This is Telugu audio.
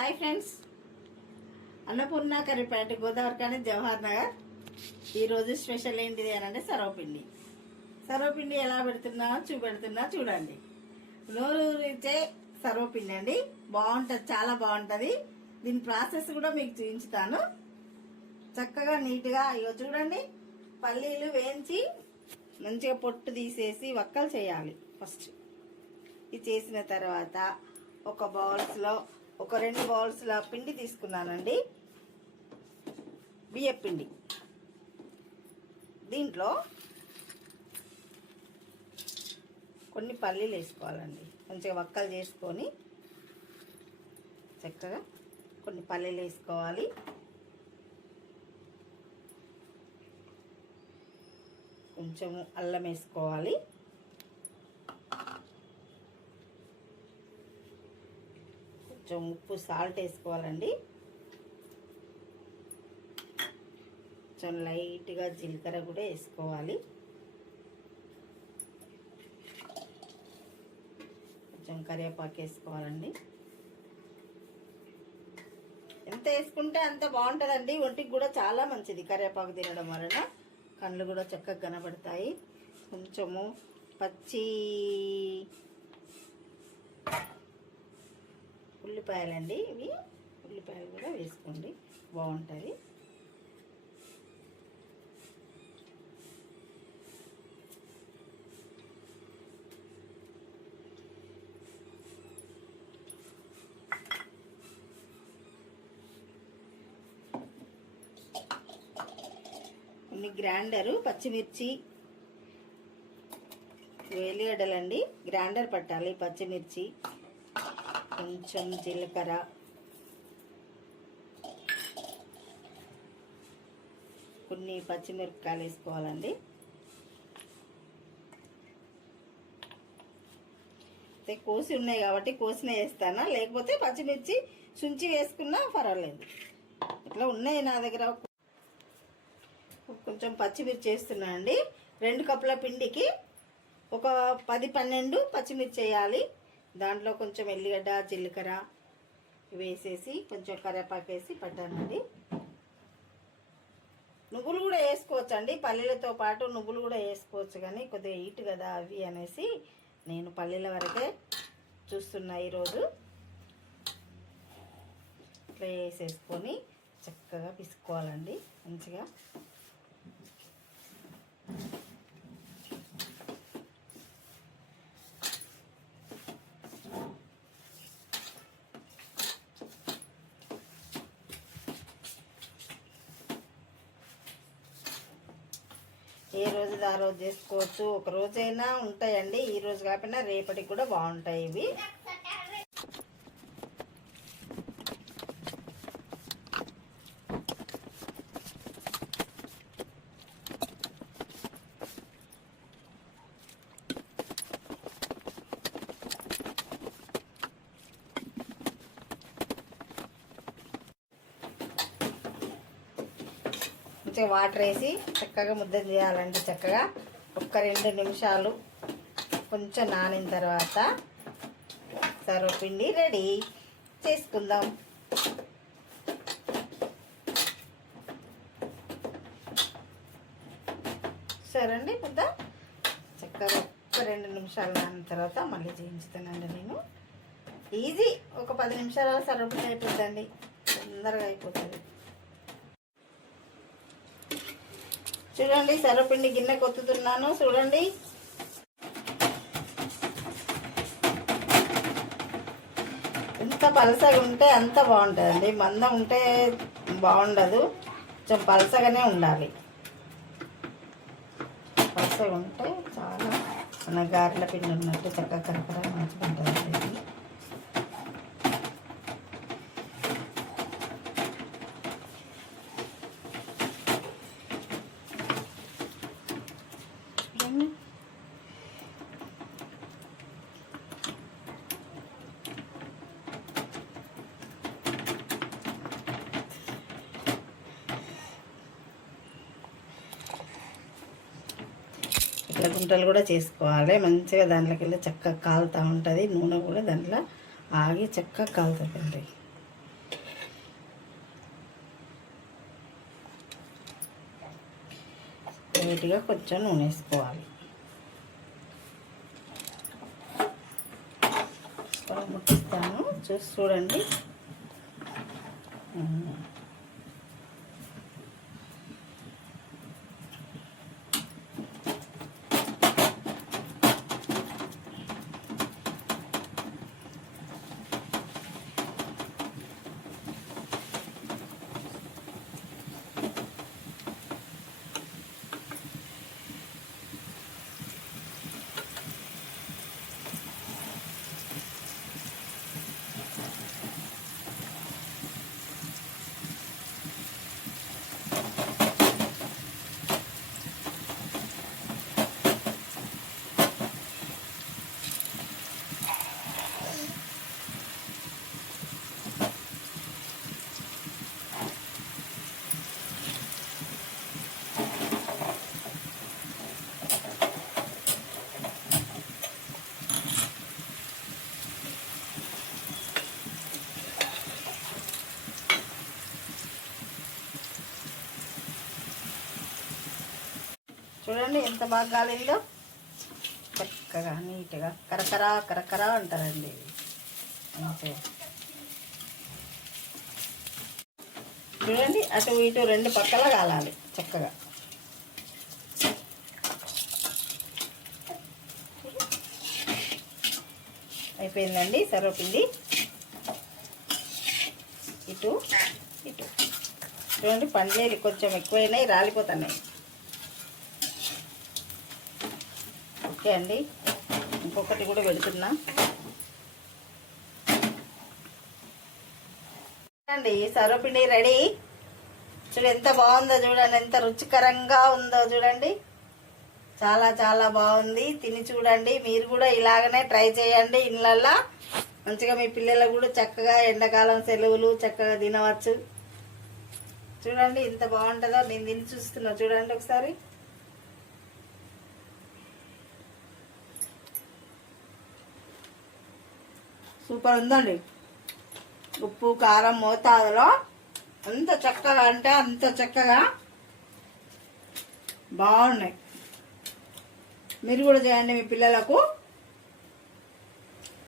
హాయ్ ఫ్రెండ్స్, అన్నపూర్ణ కర్రీపేట గోదావరి కానీ జవహర్ నగర్. ఈరోజు స్పెషల్ ఏంటిది అని అంటే సర్వపిండి ఎలా చూపెడుతున్నా చూడండి. నోరు రుచే సర్వపిండి అండి, బాగుంటుంది, చాలా బాగుంటుంది. దీని ప్రాసెస్ కూడా మీకు చూపించుతాను. చక్కగా నీట్గా ఇగో చూడండి, పల్లీలు వేయించి మంచిగా పొట్టు తీసేసి వక్కలు చేయాలి. ఫస్ట్ ఇది చేసిన తర్వాత ఒక బౌల్స్లో ఒక 2 బౌల్స్ల పిండి తీసుకున్నానండి, బియ్యం పిండి. దీంట్లో కొన్ని పల్లీలు వేసుకోవాలండి, మంచిగా వక్కలు చేసుకొని చక్కగా కొన్ని పల్లీలు వేసుకోవాలి. కొంచెం అల్లం వేసుకోవాలి. కొంచెం ఉప్పు, సాల్ట్ వేసుకోవాలండి. కొంచెం లైట్గా జీలకర్ర కూడా వేసుకోవాలి. కొంచెం కరివేపాకు వేసుకోవాలండి. ఎంత వేసుకుంటే అంత బాగుంటుందండి, ఒంటికి కూడా చాలా మంచిది. కరివేపాకు తినడం వలన కళ్ళు కూడా చక్కగా కనబడతాయి. కొంచెము పచ్చి ఉల్లిపాయలండి, ఇవి ఉల్లిపాయలు కూడా వేసుకోండి, బాగుంటుంది. కొన్ని గ్రైండరు పచ్చిమిర్చి, వేలిగడ్డలండి, గ్రైండర్ పట్టాలి. పచ్చిమిర్చి, కొంచెం జీలకర్ర, కొన్ని పచ్చిమిరపకాయలు వేసుకోవాలండి. కోసి ఉన్నాయి కాబట్టి కోసిన వేస్తానా, లేకపోతే పచ్చిమిర్చి సుంచి వేసుకున్నా పర్వాలేదు. ఇట్లా ఉన్నాయి నా దగ్గర. కొంచెం పచ్చిమిర్చి వేస్తున్నా అండి. 2 కప్పుల పిండికి ఒక 10-12 పచ్చిమిర్చి వేయాలి. దాంట్లో కొంచెం ఎల్లిగడ్డ, జీలకర్ర వేసేసి కొంచెం కరివేపాకు వేసి పట్టానండి. నువ్వులు కూడా వేసుకోవచ్చు అండి, పల్లీలతో పాటు నువ్వులు కూడా వేసుకోవచ్చు, కానీ కొద్దిగా హీట్ కదా అవి అనేసి నేను పల్లీల వరకే చూస్తున్నా ఈరోజు. ఇట్లా వేసేసుకొని చక్కగా పిసుకోవాలండి మంచిగా. ఏ రోజు ఆ రోజు చేసుకోవచ్చు, ఒక రోజైనా ఉంటాయండి. ఈ రోజు కాకపోయినా రేపటికి కూడా బాగుంటాయి ఇవి. మంచిగా వాటర్ వేసి చక్కగా ముద్ద చేయాలండి. చక్కగా ఒక 2 నిమిషాలు కొంచెం నానిన తర్వాత సర్వపిండి రెడీ చేసుకుందాం. సరే అండి, ముద్ద చక్కగా ఒక 2 నిమిషాలు నానిన తర్వాత మళ్ళీ చేయించుతానండి నేను. ఈజీ, ఒక 10 నిమిషాల సర్వపిండి అయిపోతుందండి, తొందరగా అయిపోతుంది. చూడండి, సర్వపిండి గిన్నె కొత్తుతున్నాను చూడండి. ఎంత పలసగా ఉంటే అంత బాగుంటుందండి, మందం ఉంటే బాగుండదు, కొంచెం పలసగానే ఉండాలి. పలసగా ఉంటే చాలా మన గారెల పిండి ఉన్నట్టు చక్కగా కరకర మంచిగా ఉంటుంది. ఇట్లా గుంటలు కూడా చేసుకోవాలి మంచిగా. దాంట్లోకి వెళ్ళి చక్కగా కాలుతూ ఉంటుంది, నూనె కూడా దాంట్లో ఆగి చక్కగా కాలుతుందండి. నీట్గా కొంచెం నూనె వేసుకోవాలి. స్టవ్ ముట్టిస్తాను, చూసి చూడండి. చూడండి ఎంత బాగా కాలిందో, చక్కగా నీట్గా కరకరా కరకరా అంటారండి. అంతే, చూడండి అటు ఇటు రెండు పక్కల కాలాలి చక్కగా. అయిపోయిందండి సర్వపిండి. ఇటు ఇటు చూడండి, పంజేలు కొంచెం ఎక్కువైనాయి, రాలిపోతున్నాయి. ఓకే అండి, ఇంకొకటి కూడా పెడుతున్నా అండి. సర్వపిండి రెడీ. చూడండి ఎంత బాగుందో, చూడండి ఎంత రుచికరంగా ఉందో చూడండి. చాలా చాలా బాగుంది. తిని చూడండి, మీరు కూడా ఇలాగనే ట్రై చేయండి ఇళ్ళల్లో. మంచిగా మీ పిల్లలకు కూడా చక్కగా ఎండాకాలం సెలవులు చక్కగా తినవచ్చు. చూడండి ఎంత బాగుంటుందో, నేను తిని చూస్తున్నా చూడండి ఒకసారి. సూపర్ ఉందండి. ఉప్పు కారం మోతాదులో అంత చక్కగా అంటే అంత చక్కగా బాగున్నాయి. మీరు కూడా చేయండి మీ పిల్లలకు.